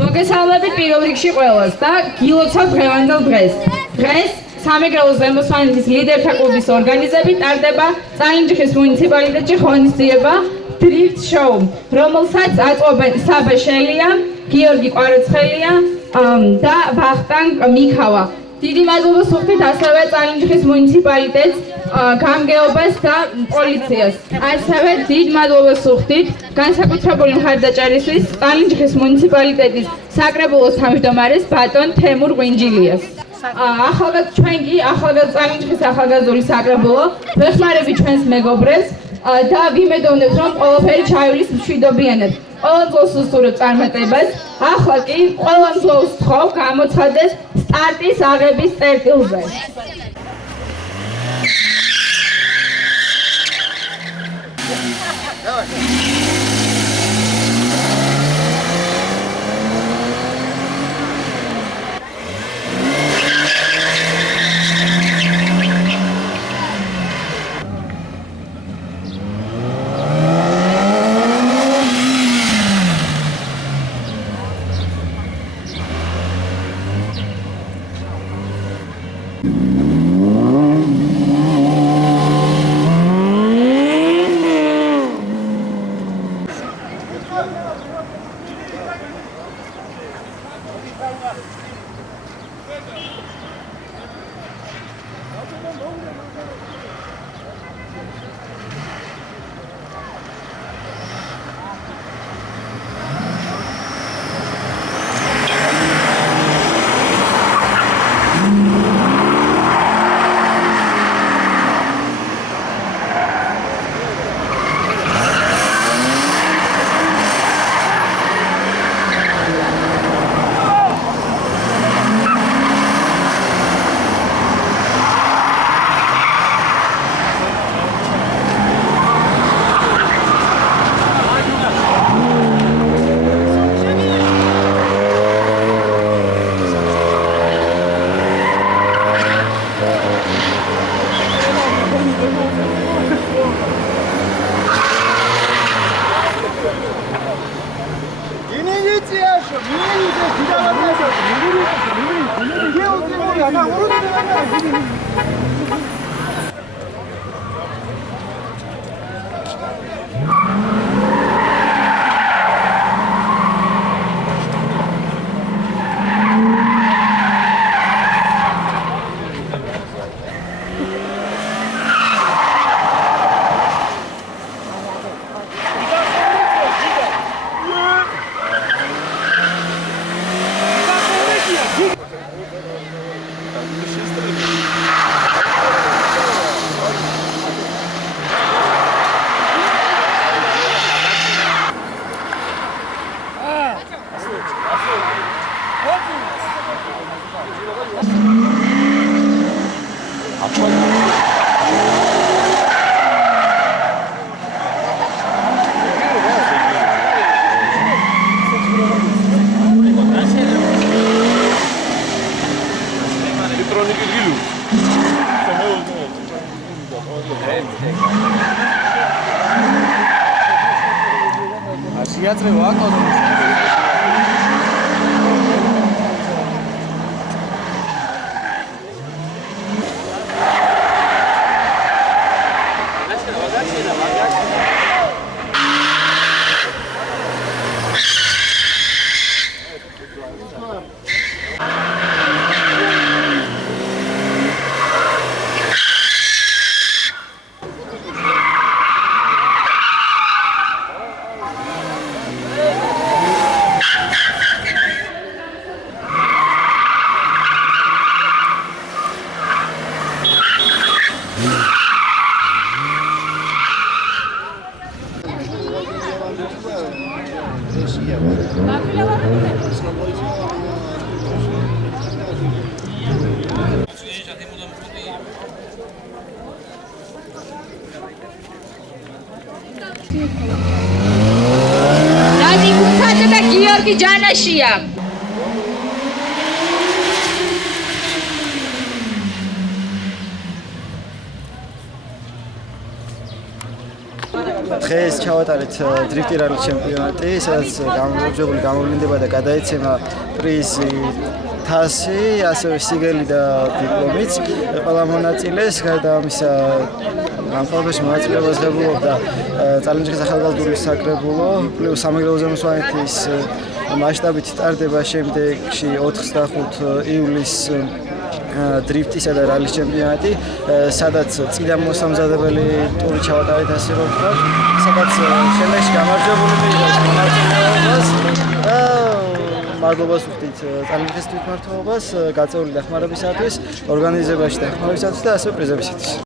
მოგესალმებით პირველ რიგში ყველას და გილოცავ დღევანდელ დღეს. დღეს სამეგრელოს ზემოსვანეთის ლიდერთა კლუბის ორგანიზებით ტარდება წალენჯიხის მუნიციპალიტეტში ღონისძიება დრიფტ შოუ, რომელსაც აწყობენ საბა შელია, გიორგი კვარაცხელია და ვახტანგ მიქავა. დიდი მადლობა სუხთით ასევე წალენჯიხის მუნიციპალიტეტს, გამგეობას და პოლიციას. ასევე დიდ მადლობას სუხთით განსაკუთრებული მხარდაჭერისთვის წალენჯიხის მუნიციპალიტეტის საკრებულოს თავმჯდომარეს ბატონ თემურ ღვინჯილიას. ახალგაზრდა წალენჯიხის ახალგაზრდული საკრებულო ვეხმარებით ჩვენს მეგობრებს და ვიმედოვნებთ, რომ ყველაფერი ჩაივლის მშვიდობიანად. ყველა მძღოლს უსურვებ წარმატებას. ახლა კი ყველა მძღოლს ვთხოვ გამოცხადდეს სტარტის აღების წერტილზე. Nadi Kunkata da Georgi Janashia. დღეს ჩავატარეთ დრიფტი რალის ჩემპიონატი, სადაც გამარჯვებული გამოვლინდება და გადაეცემა პრიზი თასი, ასევე სიგელი და დიპლომიც ყველა მონაწილეს, გარდა ამისა ამ ყველაფერში მონაწილეობას ღებულობდა წალენჯიხის ახალგაზრდული საკრებულო, პლუს სამეგრელო ზემოსვანეთის მასშტაბით ტარდება შემდეგში 4-5 ივლისს დრიფტისა და რალის ჩემპიონატი, სადაც წიდან მოსამზადებელი ტური ჩავატარეთ, ასე რომ ვთქვათ, სადაც შემდეგში გამარჯვებული მიიღოს მონაწილეობას და მადლობას ვუხდით წალენჯიხის თვითმმართველობას გაწეული დახმარებისათვის, ორგანიზებაში დახმარებისათვის და ასევე პრიზებისათვის.